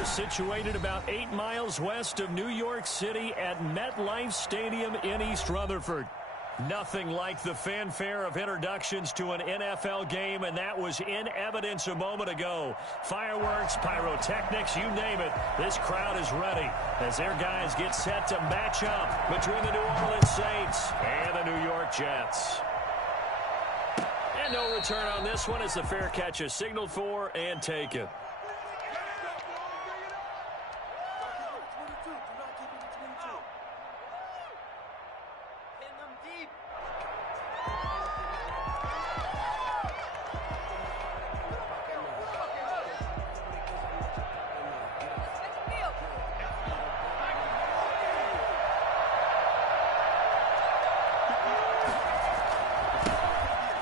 They're situated about 8 miles west of New York City at MetLife Stadium in East Rutherford. Nothing like the fanfare of introductions to an NFL game, and that was in evidence a moment ago. Fireworks, pyrotechnics, you name it. This crowd is ready as their guys get set to match up between the New Orleans Saints and the New York Jets. And no return on this one as the fair catch is signaled for and taken.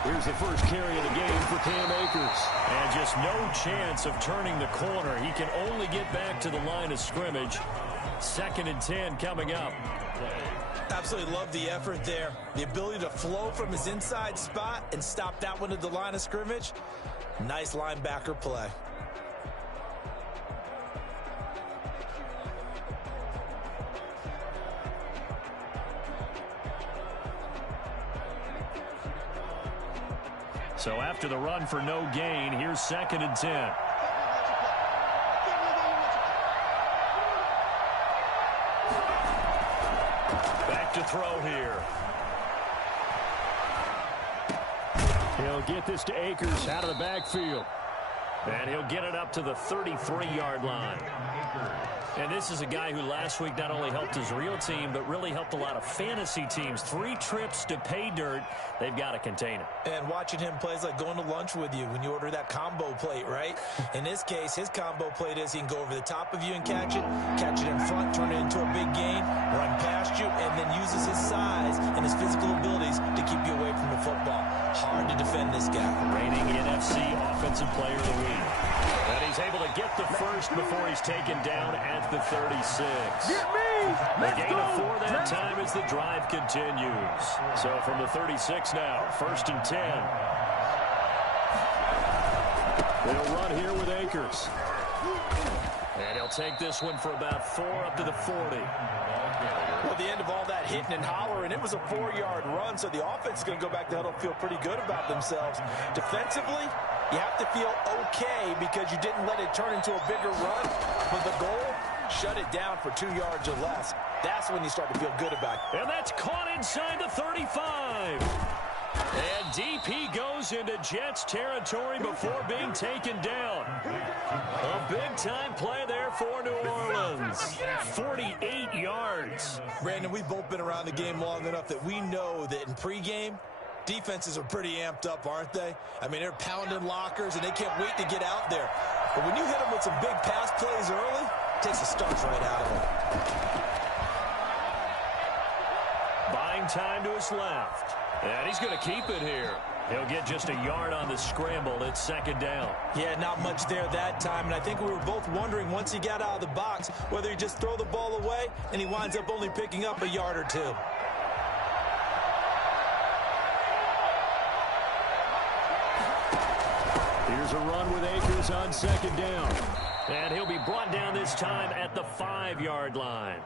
Here's the first carry of the game for Cam Akers. And just no chance of turning the corner. He can only get back to the line of scrimmage. 2nd and 10 coming up. Absolutely love the effort there. The ability to flow from his inside spot and stop that one at the line of scrimmage. Nice linebacker play. So after the run for no gain, here's 2nd and 10. Back to throw here. He'll get this to Akers out of the backfield. And he'll get it up to the 33-yard line. And this is a guy who last week not only helped his real team, but really helped a lot of fantasy teams. 3 trips to pay dirt. They've got to contain it. And watching him play is like going to lunch with you when you order that combo plate, right? In this case, his combo plate is he can go over the top of you and catch it in front, turn it into a big gain, run past you, and then uses his size and his physical abilities to keep you away from the football. Hard to defend this guy. Reigning NFC Offensive Player of the Week. And he's able to get the first before he's taken down at the 36. The gain of 4 that time as the drive continues. So from the 36 now, 1st and 10. They'll run here with Akers. And he'll take this one for about 4 up to the 40. Well, the end of all that hitting and hollering, it was a 4-yard run, so the offense is going to go back to huddle, feel pretty good about themselves. Defensively, you have to feel okay because you didn't let it turn into a bigger run. But the goal, shut it down for 2 yards or less. That's when you start to feel good about it. And that's caught inside the 35. And DP goes into Jets territory before being taken down. A big-time play there for New Orleans. 48 yards. Brandon, we've both been around the game long enough that we know that in pregame, defenses are pretty amped up, aren't they? I mean, they're pounding lockers, and they can't wait to get out there. But when you hit them with some big pass plays early, it takes the starch right out of them. Buying time to his left. And he's going to keep it here. He'll get just a yard on the scramble. It's 2nd down. Yeah, not much there that time. And I think we were both wondering once he got out of the box whether he just throw the ball away and he winds up only picking up a yard or 2. Here's a run with Akers on 2nd down. And he'll be brought down this time at the 5-yard line.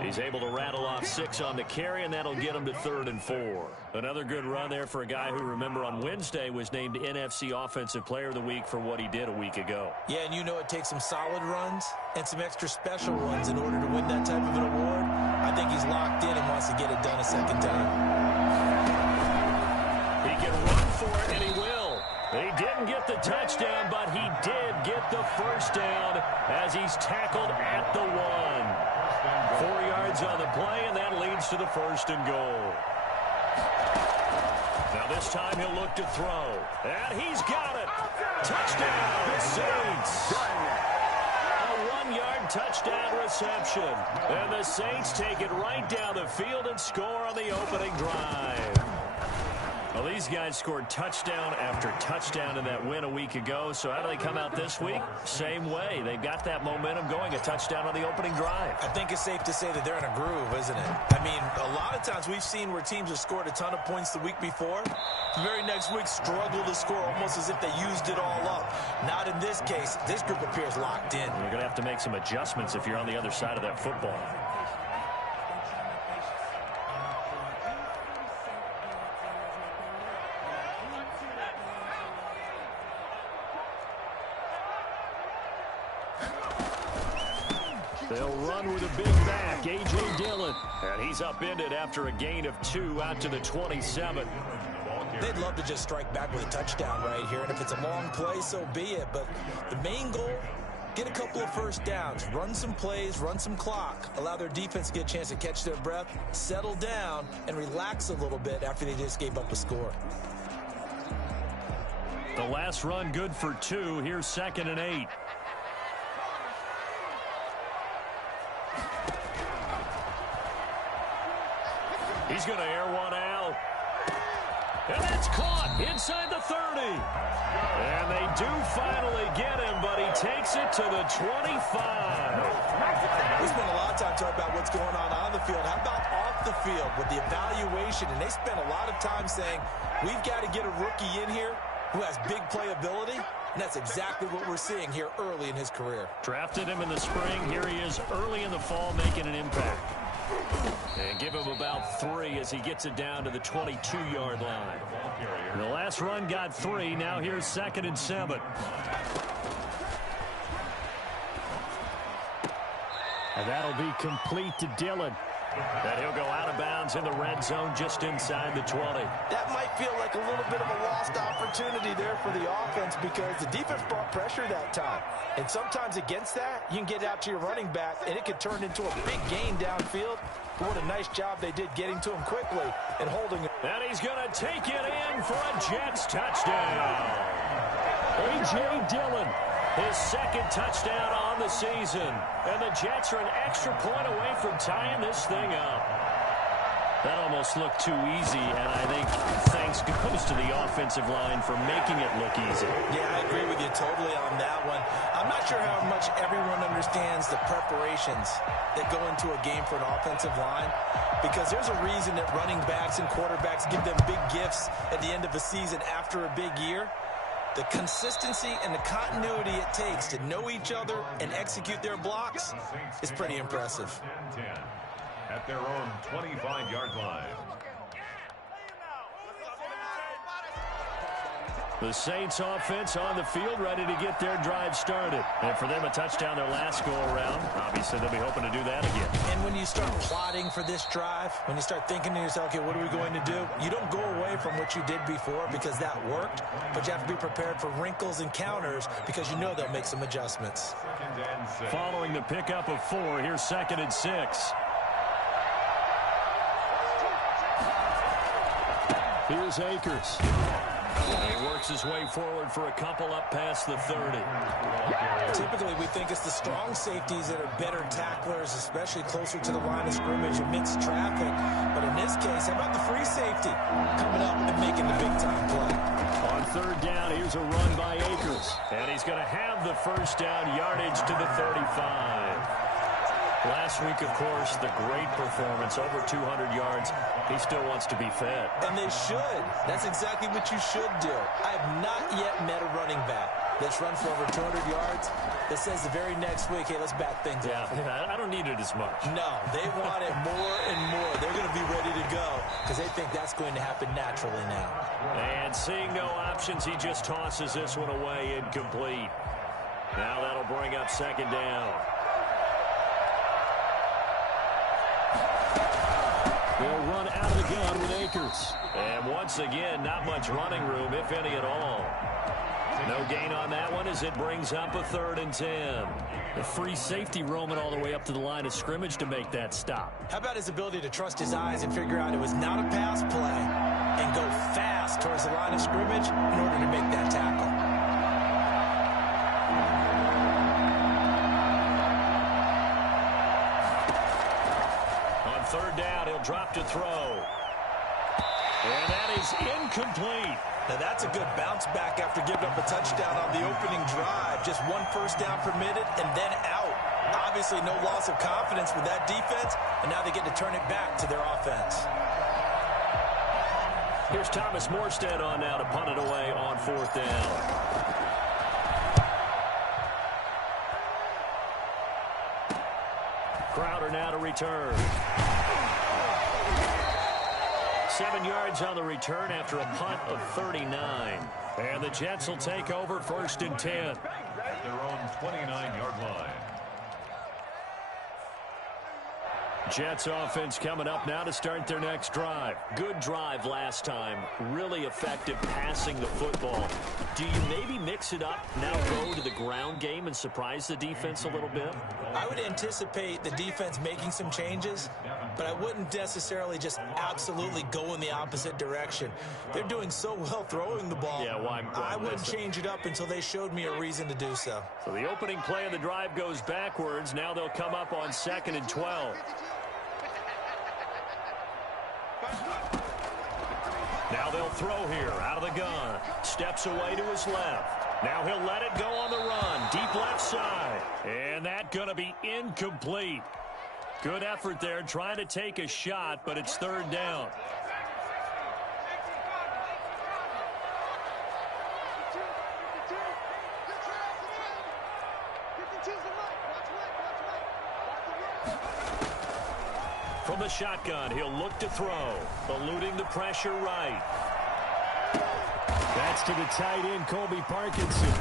He's able to rattle off 6 on the carry, and that'll get him to 3rd and 4. Another good run there for a guy who, remember, on Wednesday was named NFC Offensive Player of the Week for what he did a week ago. Yeah, and you know it takes some solid runs and some extra special ones in order to win that type of an award. I think he's locked in and wants to get it done a 2nd time. He can run for it, and he will. He didn't get the touchdown, but he did get the first down as he's tackled at the 1. 4 yards on the play, and that leads to the 1st and goal. Now this time he'll look to throw. And he's got it. Touchdown, Saints. A 1-yard touchdown reception. And the Saints take it right down the field and score on the opening drive. Well, these guys scored touchdown after touchdown in that win a week ago. So how do they come out this week? Same way. They've got that momentum going, a touchdown on the opening drive. I think it's safe to say that they're in a groove, isn't it? I mean, a lot of times we've seen where teams have scored a ton of points the week before. The very next week struggle to score almost as if they used it all up. Not in this case. This group appears locked in. You're going to have to make some adjustments if you're on the other side of that football. They'll run with a big back, A.J. Dillon. And he's upended after a gain of 2 out to the 27. They'd love to just strike back with a touchdown right here. And if it's a long play, so be it. But the main goal, get a couple of first downs, run some plays, run some clock, allow their defense to get a chance to catch their breath, settle down, and relax a little bit after they just gave up a score. The last run good for 2. Here's 2nd and 8. He's going to air one out. And that's caught inside the 30. And they do finally get him, but he takes it to the 25. We spent a lot of time talking about what's going on the field. How about off the field with the evaluation? And they spent a lot of time saying, we've got to get a rookie in here who has big playability. And that's exactly what we're seeing here early in his career. Drafted him in the spring. Here he is early in the fall making an impact. And give him about 3 as he gets it down to the 22-yard line. The last run got 3. Now here's 2nd and 7. And that'll be complete to Dillon. And he'll go out of bounds in the red zone just inside the 20. That might feel like a little bit of a lost opportunity there for the offense because the defense brought pressure that time. And sometimes against that, you can get out to your running back, and it could turn into a big gain downfield. But what a nice job they did getting to him quickly and holding him. And he's going to take it in for a Jets touchdown. A.J. Dillon, his 2nd touchdown on the season. And the Jets are an extra point away from tying this thing up. That almost looked too easy, and I think thanks goes to the offensive line for making it look easy. Yeah, I agree with you totally on that one. I'm not sure how much everyone understands the preparations that go into a game for an offensive line, because there's a reason that running backs and quarterbacks give them big gifts at the end of a season after a big year. The consistency and the continuity it takes to know each other and execute their blocks is pretty impressive. At their own 25-yard line. The Saints offense on the field ready to get their drive started. And for them, a touchdown their last go-around. Obviously, they'll be hoping to do that again. And when you start plotting for this drive, when you start thinking to yourself, okay, what are we going to do? You don't go away from what you did before because that worked, but you have to be prepared for wrinkles and counters because you know they'll make some adjustments. Following the pickup of 4, here's 2nd and 6. Here's Akers. He works his way forward for a couple up past the 30. Typically, we think it's the strong safeties that are better tacklers, especially closer to the line of scrimmage amidst traffic. But in this case, how about the free safety coming up and making the big-time play? On 3rd down, here's a run by Akers. And he's going to have the first down, yardage to the 35. Last week, of course, the great performance, over 200 yards. He still wants to be fed. And they should. That's exactly what you should do. I have not yet met a running back that's run for over 200 yards that says the very next week, hey, let's back things up. Yeah, I don't need it as much. No, they want it more and more. They're going to be ready to go because they think that's going to happen naturally now. And seeing no options, he just tosses this one away incomplete. Now that'll bring up 2nd down. They'll run out of the gun with Akers. And once again, not much running room, if any at all. No gain on that one as it brings up a 3rd and 10. The free safety roaming all the way up to the line of scrimmage to make that stop. How about his ability to trust his eyes and figure out it was not a pass play and go fast towards the line of scrimmage in order to make that tackle? On 3rd down, he'll drop to throw. And that is incomplete. Now that's a good bounce back after giving up a touchdown on the opening drive. Just one first down permitted and then out. Obviously no loss of confidence with that defense, and now they get to turn it back to their offense. Here's Thomas Morstead on now to punt it away on 4th down. Crowder now to return. 7 yards on the return after a punt of 39. And the Jets will take over 1st and 10. At their own 29-yard line. Jets offense coming up now to start their next drive. Good drive last time. Really effective passing the football. Do you maybe mix it up, now go to the ground game and surprise the defense a little bit? I would anticipate the defense making some changes, but I wouldn't necessarily just absolutely go in the opposite direction. They're doing so well throwing the ball. Yeah, well, I wouldn't change it up until they showed me a reason to do so. So the opening play of the drive goes backwards. Now they'll come up on 2nd and 12. Now they'll throw here out of the gun. Steps away to his left. Now he'll let it go on the run. Deep left side. And that's going to be incomplete. Good effort there trying to take a shot, but it's 3rd down. From the shotgun, he'll look to throw. Eluding the pressure right. That's to the tight end, Colby Parkinson.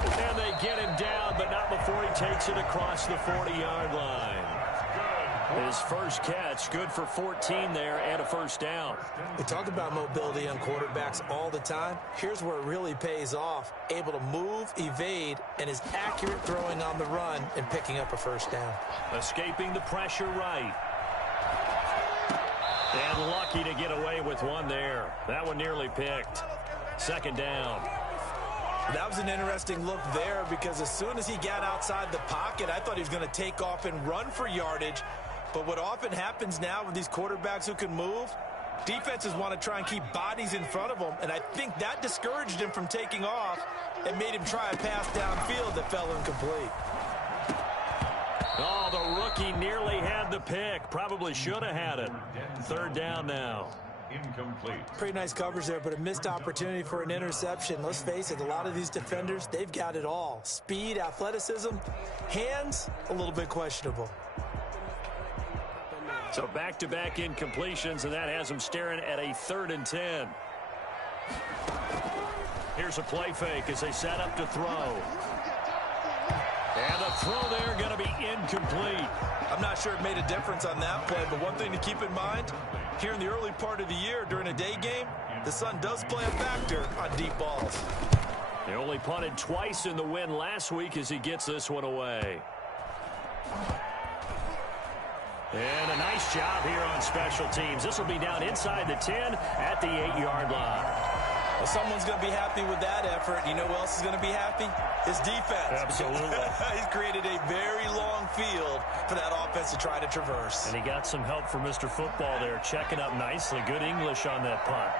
And they get him down, but not before he takes it across the 40-yard line. His first catch, good for 14 there and a 1st down. We talk about mobility on quarterbacks all the time. Here's where it really pays off. Able to move, evade, and is accurate throwing on the run and picking up a 1st down. Escaping the pressure right. And lucky to get away with one there. That one nearly picked. 2nd down. That was an interesting look there because as soon as he got outside the pocket, I thought he was going to take off and run for yardage. But what often happens now with these quarterbacks who can move, defenses want to try and keep bodies in front of them, and I think that discouraged him from taking off and made him try a pass downfield that fell incomplete. Oh, the rookie nearly had the pick. Probably should have had it. 3rd down now. Incomplete. Pretty nice coverage there, but a missed opportunity for an interception. Let's face it, a lot of these defenders, they've got it all. Speed, athleticism, hands, a little bit questionable. So back-to-back incompletions, and that has them staring at a 3rd and 10. Here's a play fake as they set up to throw. And the throw there going to be incomplete. I'm not sure it made a difference on that play, but one thing to keep in mind, here in the early part of the year during a day game, the sun does play a factor on deep balls. They only punted twice in the win last week as he gets this one away. And a nice job here on special teams. This will be down inside the 10 at the 8-yard line. Well, someone's going to be happy with that effort. You know who else is going to be happy? His defense. Absolutely. He's created a very long field for that offense to try to traverse. And he got some help from Mr. Football there, checking up nicely. Good English on that punt.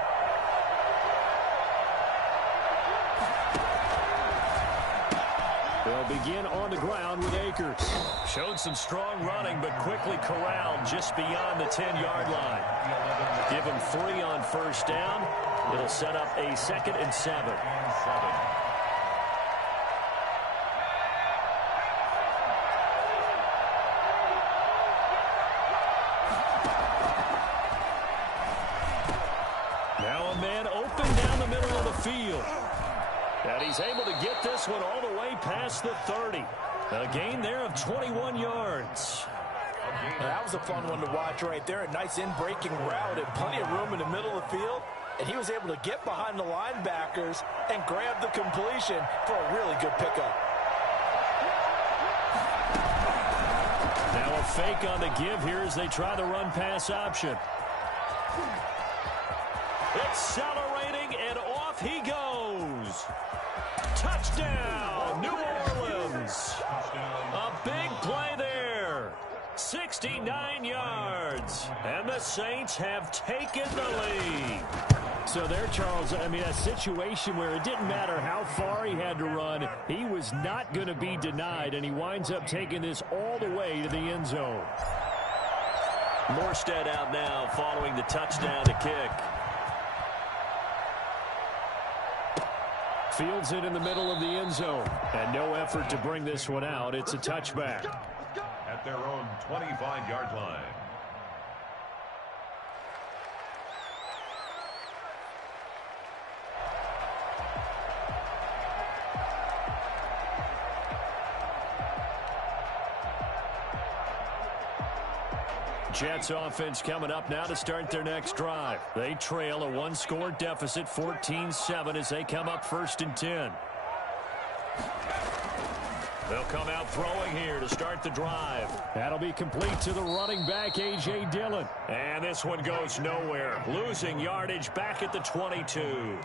They'll begin on the ground with Akers. Showed some strong running, but quickly corralled just beyond the 10-yard line. Give him 3 on 1st down. It'll set up a 2nd and 7. Now a man open down the middle of the field. And he's able to get this one all the way past the 30. A gain there of 21 yards. Now, that was a fun one to watch right there. A nice in-breaking route and plenty of room in the middle of the field. And he was able to get behind the linebackers and grab the completion for a really good pickup. Now a fake on the give here as they try the run-pass option. Accelerating, and off he goes. Touchdown, New Orleans. A big play there. 69 yards. downs. And the Saints have taken the lead. So there, Charles, I mean, a situation where it didn't matter how far he had to run, he was not going to be denied, and he winds up taking this all the way to the end zone. Morstead out now following the touchdown to kick. Fields it in the middle of the end zone, and no effort to bring this one out. It's a touchback. At their own 25-yard line. Jets offense coming up now to start their next drive. They trail a one-score deficit, 14-7, as they come up 1st and 10. They'll come out throwing here to start the drive. That'll be complete to the running back, A.J. Dillon. And this one goes nowhere. Losing yardage back at the 22.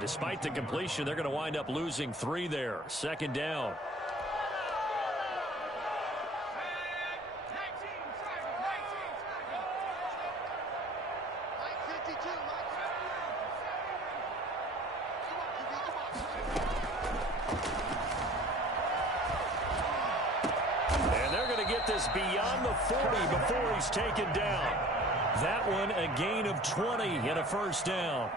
Despite the completion, they're going to wind up losing 3 there. 2nd down. This beyond the 40 before he's taken down. That one a gain of 20 and a 1st down.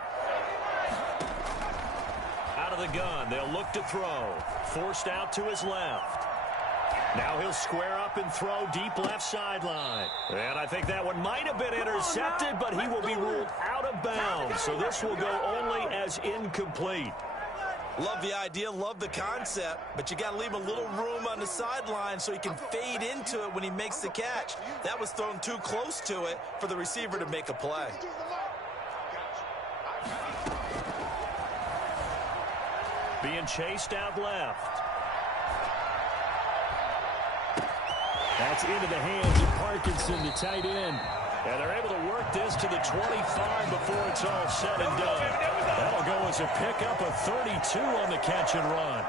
Out of the gun, they'll look to throw. Forced out to his left. Now he'll square up and throw deep left sideline. And I think that one might have been intercepted, but he will be ruled out of bounds. So this will go only as incomplete. Love the idea, love the concept, but you got to leave a little room on the sideline so he can fade into it when he makes the catch. That was thrown too close to it for the receiver to make a play. Being chased out left. That's into the hands of Parkinson, the tight end. And they're able to work this to the 25 before it's all said and done. That'll go as a pickup of 32 on the catch and run.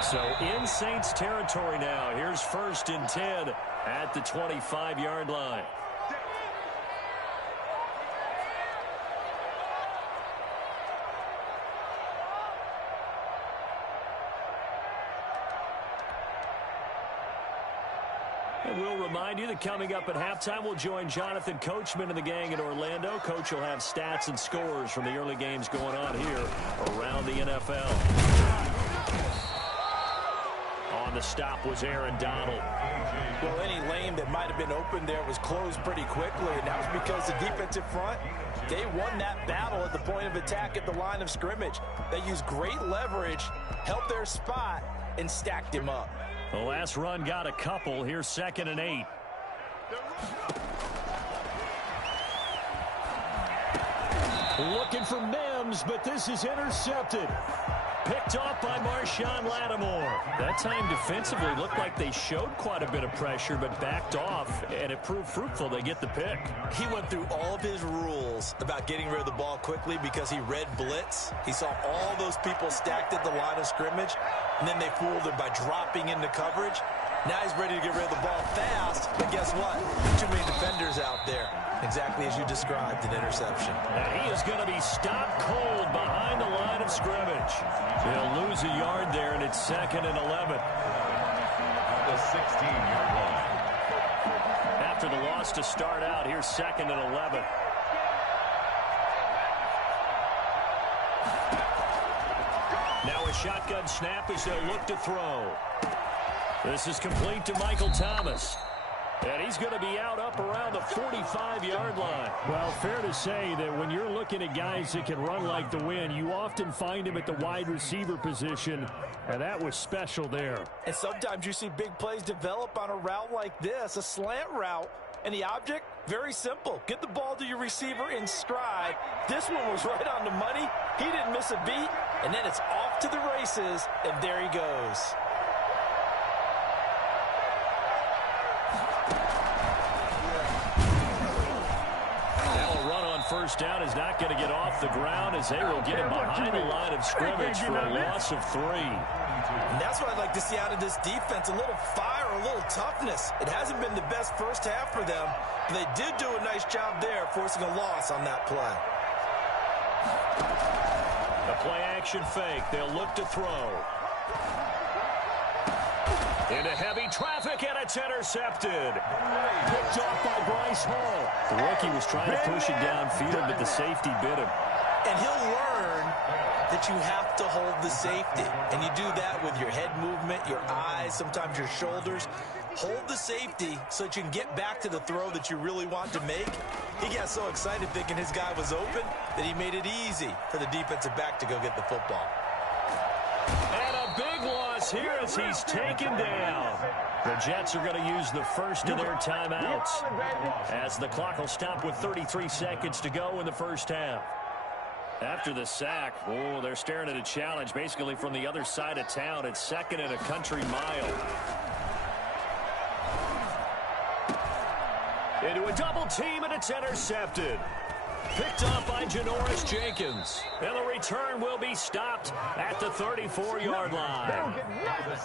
So in Saints territory now. Here's 1st and 10 at the 25-yard line. And we'll remind you that coming up at halftime, we'll join Jonathan Coachman and the gang in Orlando. Coach will have stats and scores from the early games going on here around the NFL. On the stop was Aaron Donald. Well, any lane that might have been open there was closed pretty quickly, and that was because the defensive front, they won that battle at the point of attack at the line of scrimmage. They used great leverage, held their spot, and stacked him up. The last run got a couple. Here's 2nd and 8. Looking for Mims, but this is intercepted. Picked off by Marshawn Lattimore. That time defensively looked like they showed quite a bit of pressure, but backed off, and it proved fruitful. They get the pick. He went through all of his rules about getting rid of the ball quickly because he read blitz. He saw all those people stacked at the line of scrimmage, and then they fooled him by dropping into coverage. Now he's ready to get rid of the ball fast, but guess what? Too many defenders out there. Exactly as you described, an interception. And he is going to be stopped cold behind the line of scrimmage. They'll lose a yard there, and it's 2nd and 11. The 16-yard line. After the loss to start out, here's 2nd and 11. Now a shotgun snap as they'll look to throw. This is complete to Michael Thomas. And he's going to be out up around the 45-yard line. Well, fair to say that when you're looking at guys that can run like the wind, you often find him at the wide receiver position, and that was special there. And sometimes you see big plays develop on a route like this, a slant route, and the object, very simple. Get the ball to your receiver in stride. This one was right on the money. He didn't miss a beat, and then it's off to the races, and there he goes. First down is not going to get off the ground as they will get him behind the line of scrimmage for a loss of 3. And that's what I'd like to see out of this defense, a little fire or a little toughness. It hasn't been the best first half for them, but they did do a nice job there, forcing a loss on that play. The play-action fake. They'll look to throw. Into heavy traffic, and it's intercepted. Picked off by Bryce Hall. The rookie was trying to push it downfield, but the safety bit him. And he'll learn that you have to hold the safety. And you do that with your head movement, your eyes, sometimes your shoulders. Hold the safety so that you can get back to the throw that you really want to make. He got so excited thinking his guy was open that he made it easy for the defensive back to go get the football. And a big loss here as he's taken down. The Jets are going to use the first of their timeouts as the clock will stop with 33 seconds to go in the first half. After the sack, they're staring at a challenge basically from the other side of town. It's second and a country mile. Into a double team, and it's intercepted. Picked up by Janoris Jenkins. And the return will be stopped at the 34-yard line.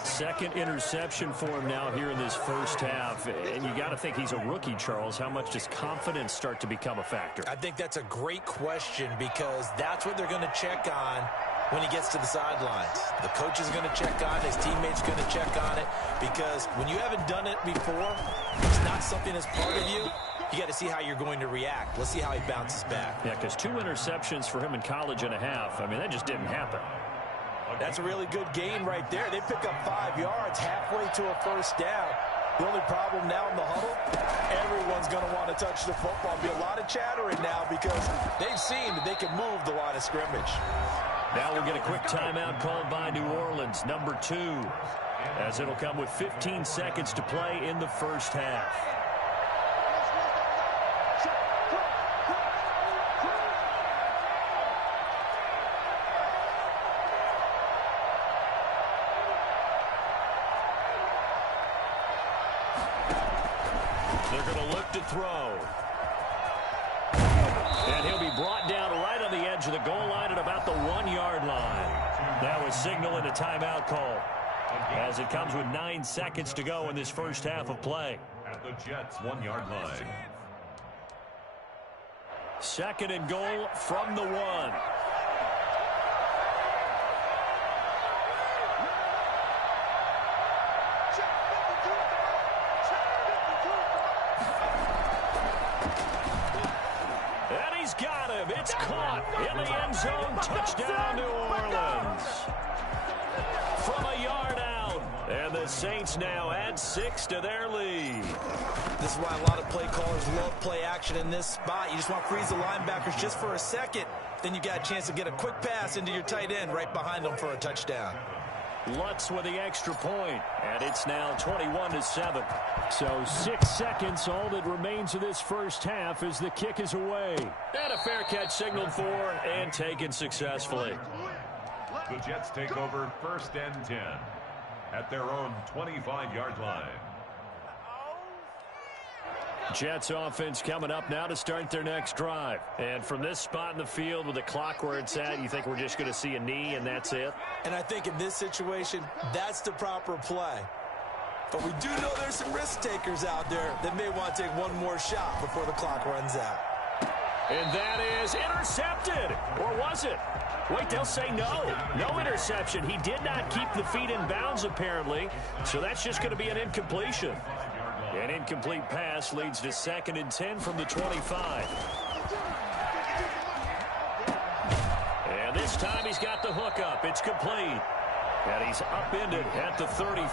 Second interception for him now here in this first half. And you got to think he's a rookie, Charles. How much does confidence start to become a factor? I think that's a great question because that's what they're going to check on when he gets to the sidelines. The coach is going to check on it. His teammates are going to check on it because when you haven't done it before, it's not something that's part of you. You got to see how you're going to react. Let's see how he bounces back. Yeah, because 2 interceptions for him in college and a half. I mean, that just didn't happen. That's a really good gain right there. They pick up 5 yards halfway to a first down. The only problem now in the huddle, everyone's going to want to touch the football. There'll be a lot of chattering now because they've seen that they can move the line of scrimmage. Now we'll get a quick timeout called by New Orleans, number 2, as it'll come with 15 seconds to play in the first half. They're going to look to throw. And he'll be brought down right on the edge of the goal line at about the 1-yard line. That was signaling a timeout call as it comes with 9 seconds to go in this first half of play. At the Jets' 1-yard line. Second and goal from the 1. Got him. It's caught in the end zone. Touchdown, New Orleans. From a yard out. And the Saints now add 6 to their lead. This is why a lot of play callers love play action in this spot. You just want to freeze the linebackers just for a second. Then you got a chance to get a quick pass into your tight end right behind them for a touchdown. Lutz with the extra point, and it's now 21-7. So 6 seconds, all that remains of this first half as the kick is away. And a fair catch signaled for and taken successfully. The Jets take over 1st and 10 at their own 25-yard line. Jets offense coming up now to start their next drive. And from this spot in the field with the clock where it's at, you think we're just going to see a knee and that's it? And I think in this situation, that's the proper play. But we do know there's some risk takers out there that may want to take one more shot before the clock runs out. And that is intercepted. Or was it? Wait, they'll say no. No interception. He did not keep the feet in bounds, apparently. So that's just going to be an incompletion. An incomplete pass leads to 2nd and 10 from the 25. And this time he's got the hookup. It's complete. And he's upended at the 33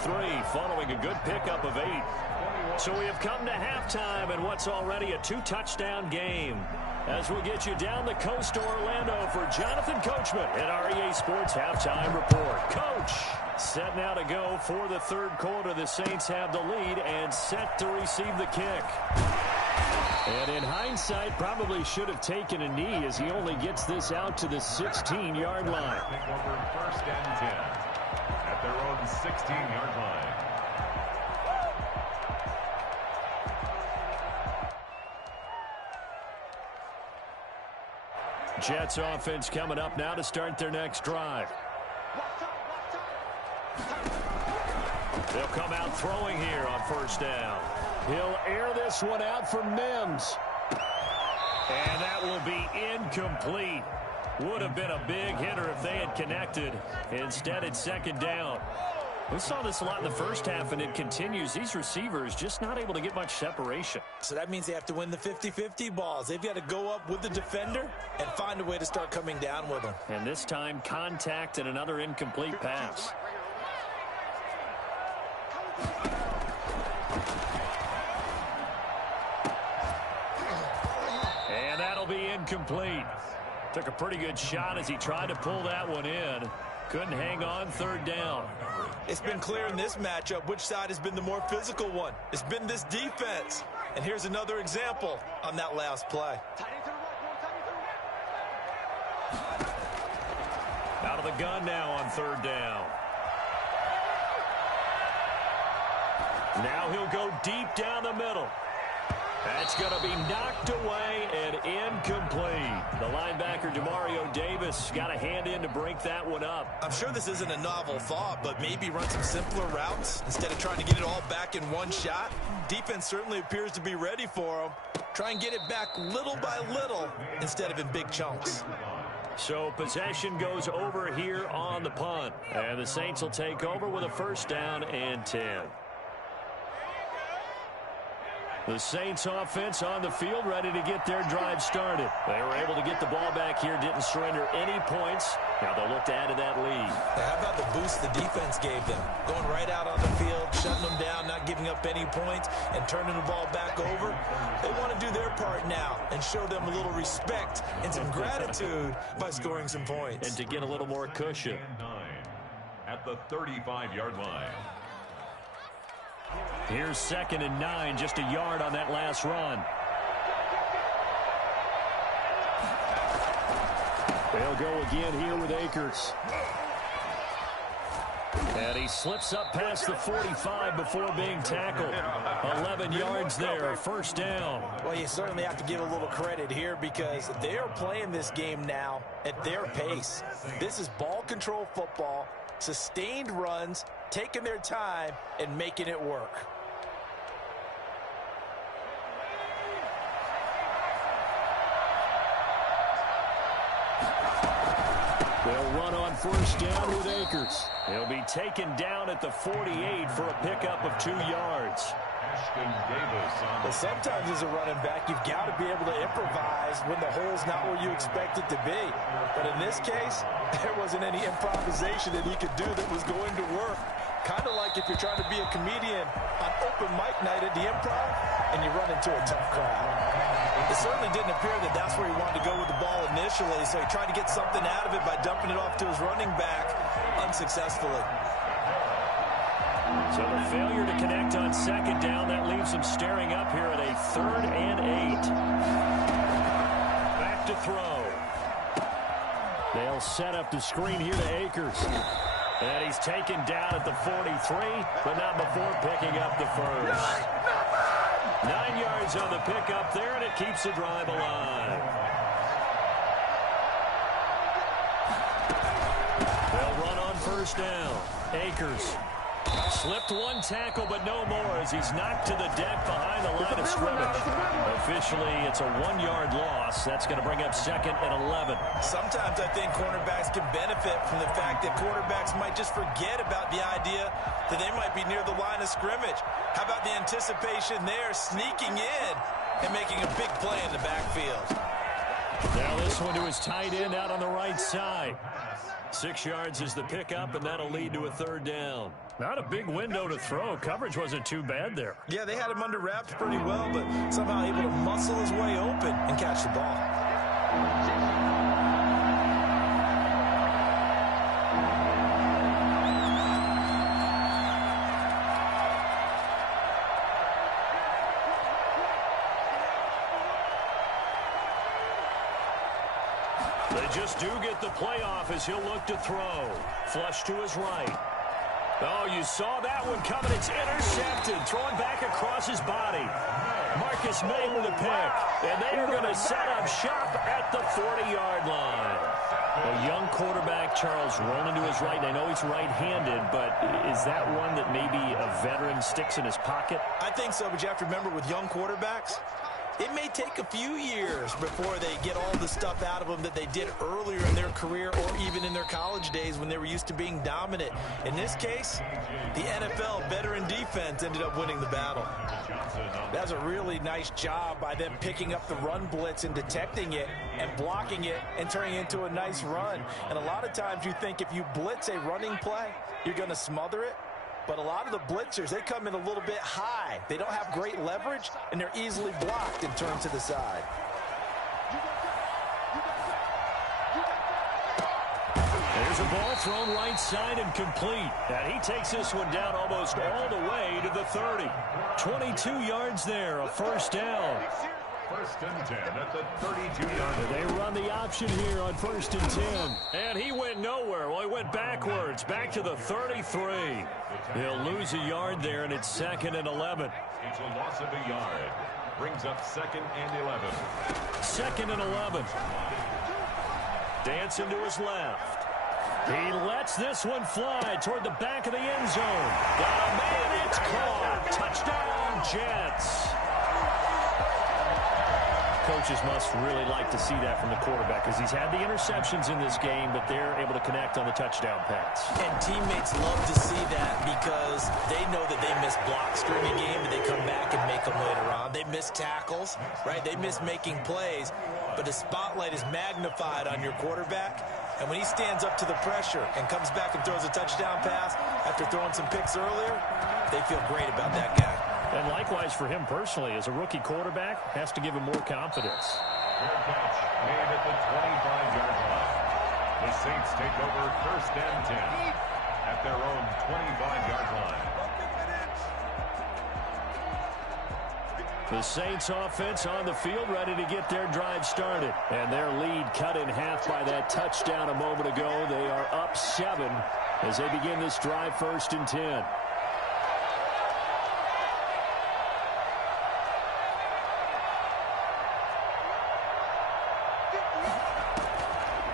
following a good pickup of 8. So we have come to halftime in what's already a 2-touchdown game. As we get you down the coast to Orlando for Jonathan Coachman at our EA Sports Halftime Report. Coach, set now to go for the 3rd quarter. The Saints have the lead and set to receive the kick. And in hindsight, probably should have taken a knee as he only gets this out to the 16-yard line. Over 1st and 10 at their own 16-yard line. Jets offense coming up now to start their next drive. They'll come out throwing here on first down. He'll air this one out for Mims. And that will be incomplete. Would have been a big hitter if they had connected. Instead, it's second down. We saw this a lot in the first half, and it continues. These receivers just not able to get much separation. So that means they have to win the 50-50 balls. They've got to go up with the defender and find a way to start coming down with them. And this time, contact and another incomplete pass. And that'll be incomplete. Took a pretty good shot as he tried to pull that one in. Couldn't hang on, third down. It's been clear in this matchup which side has been the more physical one. It's been this defense. And here's another example on that last play. Out of the gun now on third down. Now he'll go deep down the middle. That's going to be knocked away and incomplete. The linebacker, Demario Davis, got a hand in to break that one up. I'm sure this isn't a novel thought, but maybe run some simpler routes instead of trying to get it all back in one shot. Defense certainly appears to be ready for him. Try and get it back little by little instead of in big chunks. So possession goes over here on the punt. And the Saints will take over with a first down and 10. The Saints offense on the field, ready to get their drive started. They were able to get the ball back here, didn't surrender any points. Now they'll look to add to that lead. How about the boost the defense gave them? Going right out on the field, shutting them down, not giving up any points, and turning the ball back over. They want to do their part now and show them a little respect and some gratitude by scoring some points. And to get a little more cushion. At the 35-yard line. Here's 2nd and 9, just a yard on that last run. They'll go again here with Akers. And he slips up past the 45 before being tackled. 11 yards there, first down. Well, you certainly have to give a little credit here because they are playing this game now at their pace. This is ball control football, sustained runs, taking their time, and making it work. They'll run on first down with Akers. He'll be taken down at the 48 for a pickup of 2 yards. Well, sometimes as a running back, you've got to be able to improvise when the hole's not where you expect it to be. But in this case, there wasn't any improvisation that he could do that was going to work. Kind of like if you're trying to be a comedian on open mic night at the Improv and you run into a tough crowd. It certainly didn't appear that that's where he wanted to go with the ball initially, so he tried to get something out of it by dumping it off to his running back unsuccessfully. So the failure to connect on second down, that leaves him staring up here at a 3rd and 8. Back to throw. They'll set up the screen here to Akers. And he's taken down at the 43, but not before picking up the first. 9 yards on the pickup there, and it keeps the drive alive. They'll run on first down. Akers slipped one tackle, but no more as he's knocked to the deck behind the line of scrimmage. Officially, it's a 1-yard loss. That's going to bring up 2nd and 11. Sometimes I think cornerbacks can benefit from the fact that quarterbacks might just forget about the idea that they might be near the line of scrimmage. How about the anticipation there, sneaking in and making a big play in the backfield? Now this one to his tight end out on the right side. 6 yards is the pickup, and that'll lead to a 3rd down. Not a big window to throw. Coverage wasn't too bad there. Yeah, they had him under wraps pretty well, but somehow able to muscle his way open and catch the ball. They just do get the playoff as he'll look to throw. Flush to his right. Oh, you saw that one coming. It's intercepted. Throwing back across his body. Marcus May with a pick. And they are going to set up shop at the 40-yard line. A young quarterback, Charles, rolling to his right, and I know he's right-handed, but is that one that maybe a veteran sticks in his pocket? I think so, but you have to remember with young quarterbacks, it may take a few years before they get all the stuff out of them that they did earlier in their career or even in their college days when they were used to being dominant. In this case, the NFL veteran defense ended up winning the battle. That's a really nice job by them picking up the run blitz and detecting it and blocking it and turning it into a nice run. And a lot of times you think if you blitz a running play, you're going to smother it. But a lot of the blitzers, they come in a little bit high. They don't have great leverage, and they're easily blocked and turned to the side. There's a ball thrown right side and complete. And he takes this one down almost all the way to the 30. 22 yards there, a first down. First and 10 at the 32-yard line. They run the option here on first and 10. And he went nowhere. Well, he went backwards, back to the 33. They'll lose a yard there, and it's second and 11. It's a loss of a yard. Brings up second and 11. Second and 11. Dancing to his left. He lets this one fly toward the back of the end zone. Got a man, it's caught. Touchdown, Jets. Coaches must really like to see that from the quarterback because he's had the interceptions in this game, but they're able to connect on the touchdown pass. And teammates love to see that because they know that they miss blocks during a game and they come back and make them later on. They miss tackles, right? They miss making plays, but the spotlight is magnified on your quarterback. And when he stands up to the pressure and comes back and throws a touchdown pass after throwing some picks earlier, they feel great about that guy. And likewise for him personally, as a rookie quarterback, has to give him more confidence. Fair catch made at the 25-yard line. The Saints take over first and 10 at their own 25-yard line. The Saints offense on the field ready to get their drive started. And their lead cut in half by that touchdown a moment ago. They are up 7 as they begin this drive first and 10.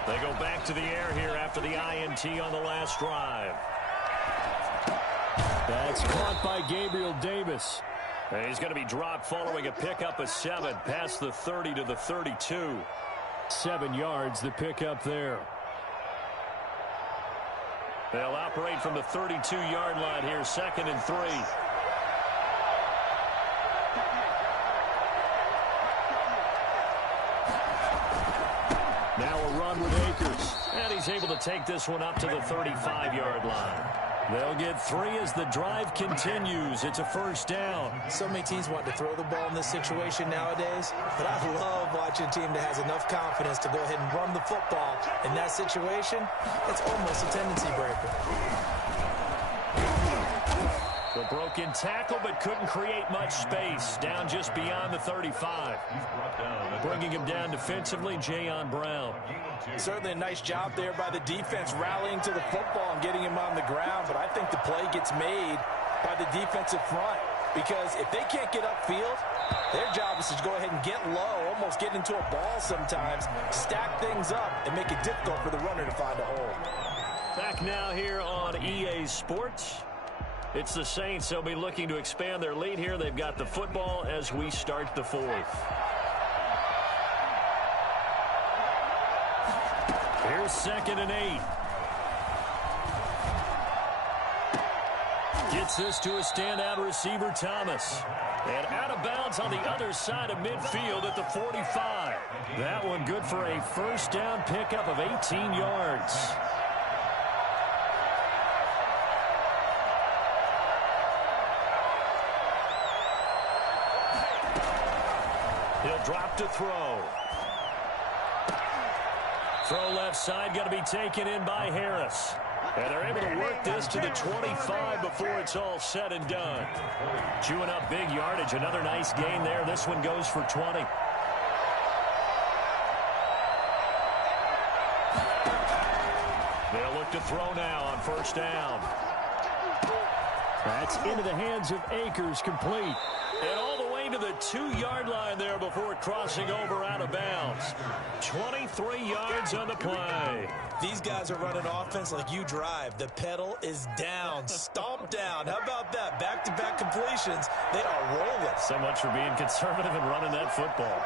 They go back to the air here after the INT on the last drive. That's caught by Gabriel Davis. And he's going to be dropped following a pickup of 7 past the 30 to the 32. 7 yards, the pickup there. They'll operate from the 32-yard line here, second and 3. Now a run with Akers. And he's able to take this one up to the 35-yard line. They'll get 3 as the drive continues. It's a first down. So many teams want to throw the ball in this situation nowadays, but I love watching a team that has enough confidence to go ahead and run the football. In that situation, it's almost a tendency breaker. The broken tackle, but couldn't create much space. Down just beyond the 35. Bringing him down defensively, Jayon Brown. Certainly a nice job there by the defense rallying to the football and getting him on the ground, but I think the play gets made by the defensive front because if they can't get upfield, their job is to go ahead and get low, almost get into a ball sometimes, stack things up, and make it difficult for the runner to find a hole. Back now here on EA Sports. It's the Saints. They'll be looking to expand their lead here. They've got the football as we start the 4th. Here's second and 8. Gets this to a standout receiver, Thomas. And out of bounds on the other side of midfield at the 45. That one good for a first down pickup of 18 yards. He'll drop to throw. Throw left side, got to be taken in by Harris. And they're able to work this to the 25 before it's all said and done. Chewing up big yardage. Another nice gain there. This one goes for 20. They'll look to throw now on first down. That's into the hands of Akers, complete. And all the way gain to the 2-yard line there before crossing over out of bounds. 23 yards on the play. These guys are running offense like you drive. The pedal is down, stomped down. How about that? Back-to-back completions. They are rolling. So much for being conservative and running that football.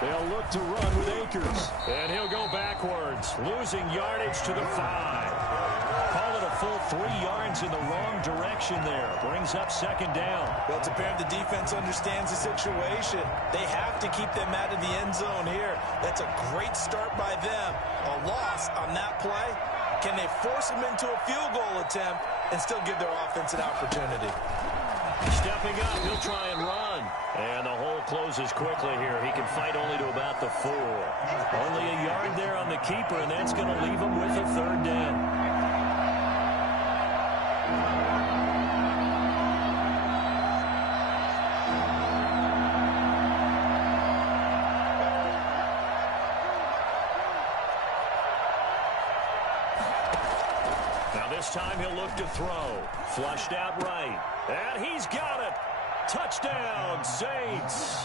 They'll look to run with Akers. And he'll go backwards, losing yardage to the 5. Call it a full 3 yards in the wrong direction there. Brings up second down. Well, it's apparent the defense understands the situation. They have to keep them out of the end zone here. That's a great start by them. A loss on that play. Can they force them into a field goal attempt and still give their offense an opportunity? Stepping up, he'll try and run. And the hole closes quickly here. He can fight only to about the 4. Only a yard there on the keeper, and that's going to leave him with a third down. Now this time he'll look to throw. Flushed out right. And he's got it. Touchdown, Saints.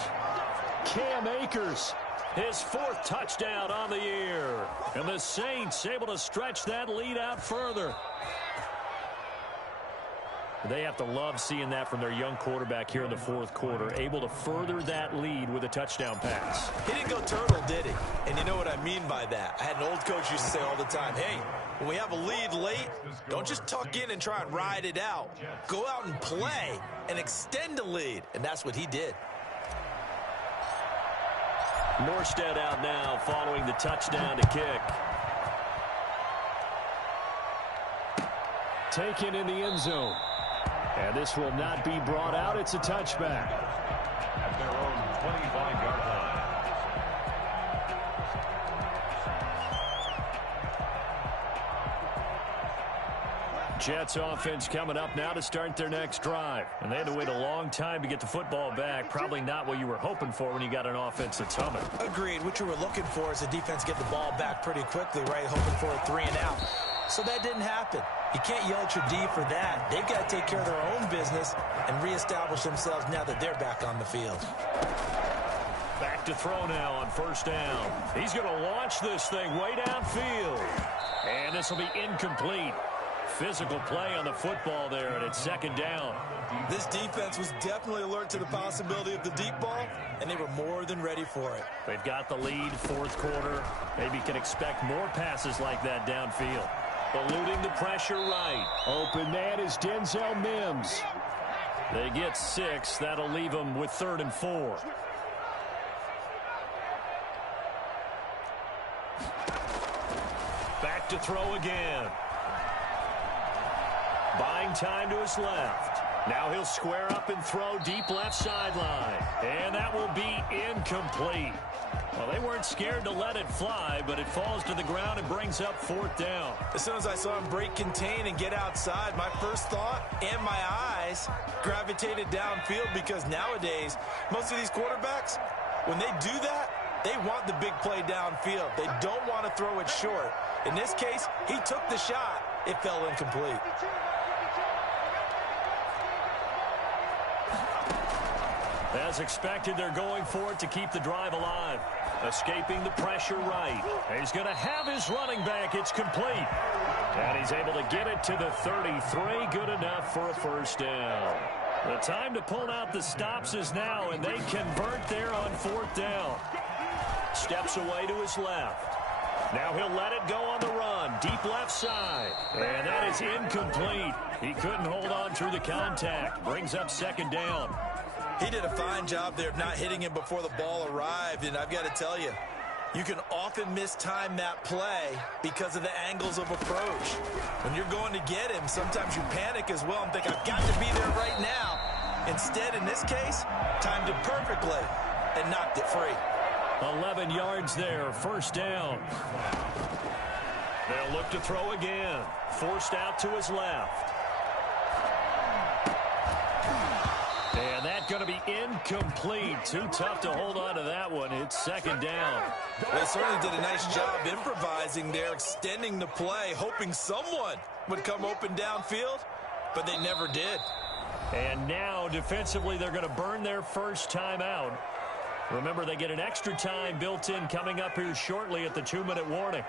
Cam Akers, his 4th touchdown on the year. And the Saints able to stretch that lead out further. They have to love seeing that from their young quarterback here in the 4th quarter, able to further that lead with a touchdown pass. He didn't go turtle, did he? And you know what I mean by that. I had an old coach used to say all the time, hey, when we have a lead late, don't just tuck in and try and ride it out. Go out and play and extend the lead. And that's what he did. Norstead out now following the touchdown to kick. Taken in the end zone. And this will not be brought out. It's a touchback. At their own 25-yard line. Jets offense coming up now to start their next drive. And they had to wait a long time to get the football back. Probably not what you were hoping for when you got an offense that's humming. Agreed. What you were looking for is the defense get the ball back pretty quickly, right? Hoping for a 3 and out. So that didn't happen. You can't yell at your D for that. They've got to take care of their own business and reestablish themselves now that they're back on the field. Back to throw now on first down. He's going to launch this thing way downfield. And this will be incomplete. Physical play on the football there, and it's second down. This defense was definitely alert to the possibility of the deep ball, and they were more than ready for it. They've got the lead, 4th quarter. Maybe can expect more passes like that downfield. Eluding the pressure right. Open man is Denzel Mims. They get 6. That'll leave them with 3rd and 4. Back to throw again. Buying time to his left. Now he'll square up and throw deep left sideline. And that will be incomplete. Well, they weren't scared to let it fly, but it falls to the ground and brings up 4th down. As soon as I saw him break contain and get outside, my first thought and my eyes gravitated downfield, because nowadays, most of these quarterbacks, when they do that, they want the big play downfield. They don't want to throw it short. In this case, he took the shot. It fell incomplete. As expected, they're going for it to keep the drive alive. Escaping the pressure right. He's going to have his running back. It's complete. And he's able to get it to the 33. Good enough for a first down. The time to pull out the stops is now, and they convert there on 4th down. Steps away to his left. Now he'll let it go on the run. Deep left side. And that is incomplete. He couldn't hold on through the contact. Brings up second down. He did a fine job there of not hitting him before the ball arrived, and I've got to tell you, you can often mistime that play because of the angles of approach. When you're going to get him, sometimes you panic as well and think, I've got to be there right now. Instead, in this case, timed it perfectly and knocked it free. 11 yards there, first down. They'll look to throw again. Forced out to his left. And that's going to be incomplete. Too tough to hold on to that one. It's second down. Well, they certainly did a nice job improvising there, extending the play, hoping someone would come open downfield, but they never did. And now, defensively, they're going to burn their first timeout. Remember, they get an extra time built in coming up here shortly at the 2-minute warning.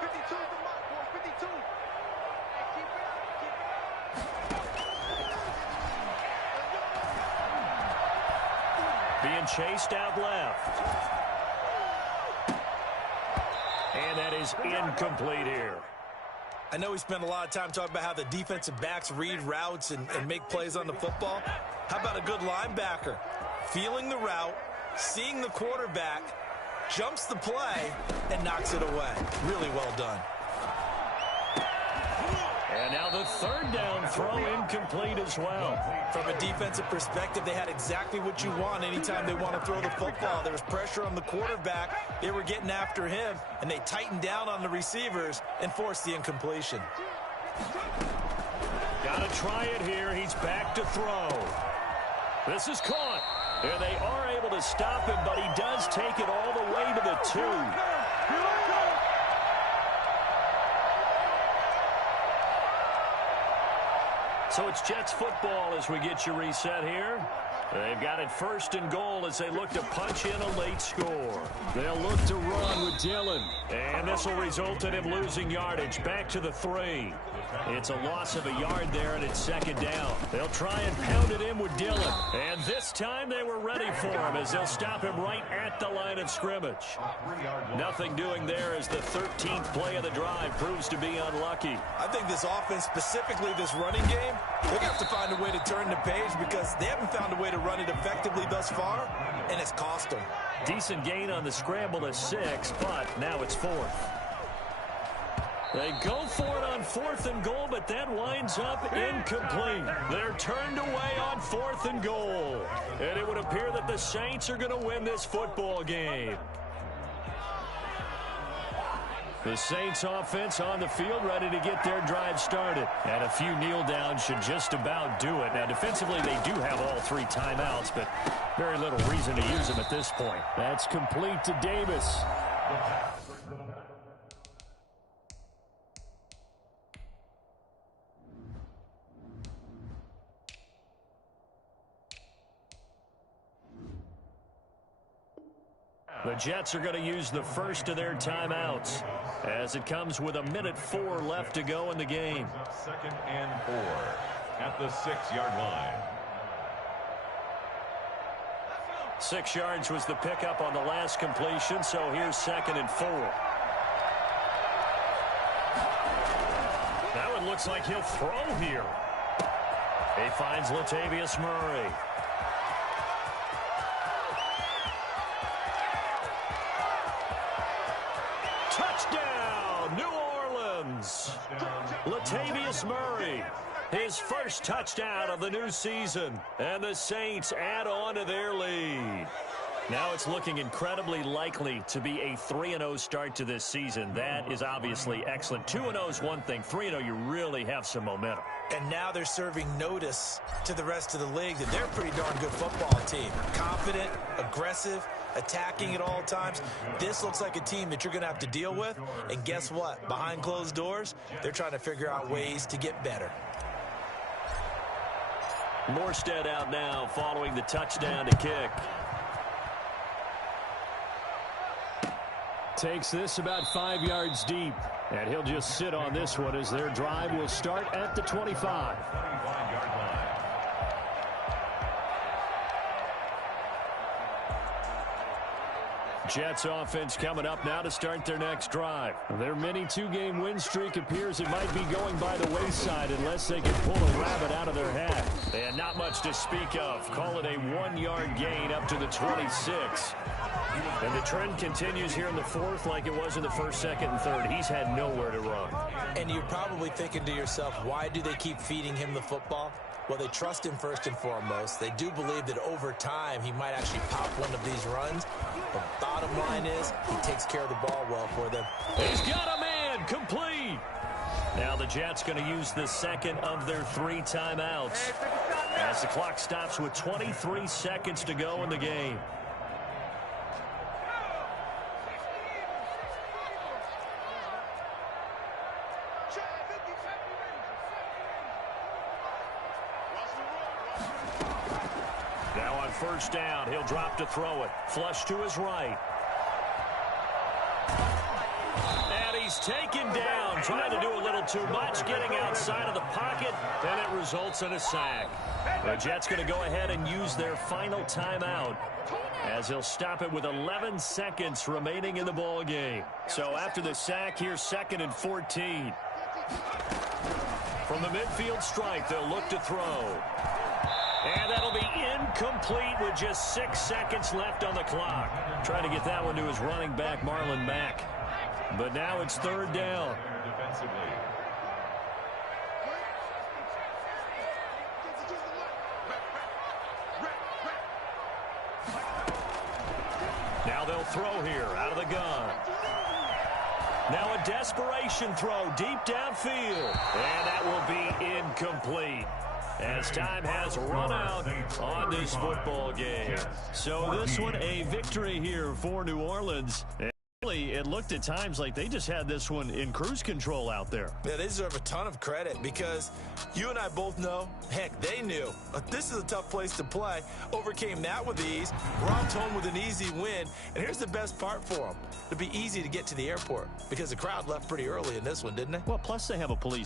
52 is the mark, boys. 52. Being chased out left. And that is incomplete here. I know we spent a lot of time talking about how the defensive backs read routes and make plays on the football. How about a good linebacker? Feeling the route, seeing the quarterback, jumps the play, and knocks it away. Really well done. And now the third down throw incomplete as well. From a defensive perspective, they had exactly what you want anytime they want to throw the football. There was pressure on the quarterback. They were getting after him, and they tightened down on the receivers and forced the incompletion. Got to try it here. He's back to throw. This is caught. And they are able to stop him, but he does take it all the way to the 2. So it's Jets football as we get you reset here. They've got it first and goal as they look to punch in a late score. They'll look to run with Dillon. And this will result in him losing yardage. Back to the 3. It's a loss of a yard there, and it's second down. They'll try and pound it in with Dillon. And this time they were ready for him as they'll stop him right at the line of scrimmage. Nothing doing there as the 13th play of the drive proves to be unlucky. I think this offense, specifically this running game, they're going to have to find a way to turn the page because they haven't found a way to run it effectively thus far, and it's cost them. Decent gain on the scramble to 6, but now it's 4th. They go for it on 4th and goal, but that winds up incomplete. They're turned away on 4th and goal. And it would appear that the Saints are going to win this football game. The Saints offense on the field ready to get their drive started. And a few kneel downs should just about do it. Now, defensively, they do have all 3 timeouts, but very little reason to use them at this point. That's complete to Davis. The Jets are going to use the first of their timeouts as it comes with 1:04 left to go in the game. 2nd and 4 at the 6-yard line. 6 yards was the pickup on the last completion, so here's 2nd and 4. That one looks like he'll throw here. He finds Latavius Murray. Touchdown, New Orleans. Latavius Murray, his first touchdown of the new season. And the Saints add on to their lead. Now it's looking incredibly likely to be a 3-0 start to this season. That is obviously excellent. 2-0 is one thing. 3-0, you really have some momentum. And now they're serving notice to the rest of the league that they're a pretty darn good football team. Confident, aggressive, attacking at all times. This looks like a team that you're going to have to deal with. And guess what? Behind closed doors, they're trying to figure out ways to get better. Morstead out now following the touchdown to kick. Takes this about 5 yards deep. And he'll just sit on this one as their drive will start at the 25. Jets offense coming up now to start their next drive. Their mini 2-game win streak appears it might be going by the wayside unless they can pull a rabbit out of their hat. And not much to speak of. Call it a 1-yard gain up to the 26. And the trend continues here in the 4th like it was in the 1st, 2nd, and 3rd. He's had nowhere to run. And you're probably thinking to yourself, why do they keep feeding him the football? Well, they trust him first and foremost. They do believe that over time he might actually pop one of these runs. The bottom line is he takes care of the ball well for them. He's got a man complete. Now the Jets going to use the second of their 3 timeouts as the clock stops with 23 seconds to go in the game. Now on first down, he'll drop to throw it. Flush to his right. And he's taken down, trying to do a little too much, getting outside of the pocket, and it results in a sack. The Jets going to go ahead and use their final timeout, as he'll stop it with 11 seconds remaining in the ball game. So after the sack, here's 2nd and 14. From the midfield stripe, they'll look to throw. And that'll be incomplete with just 6 seconds left on the clock. Trying to get that one to his running back, Marlon Mack. But now it's 3rd down. Defensively. Now they'll throw here out of the gun. Now a desperation throw deep downfield. And that will be incomplete, as time has run out on this football game. So this one a victory here for New Orleans. It looked at times like they just had this one in cruise control out there. Yeah, they deserve a ton of credit, because you and I both know, heck, they knew, this is a tough place to play. Overcame that with ease, brought home with an easy win. And here's the best part for them. It'll be easy to get to the airport, because the crowd left pretty early in this one, didn't they? Well, plus they have a police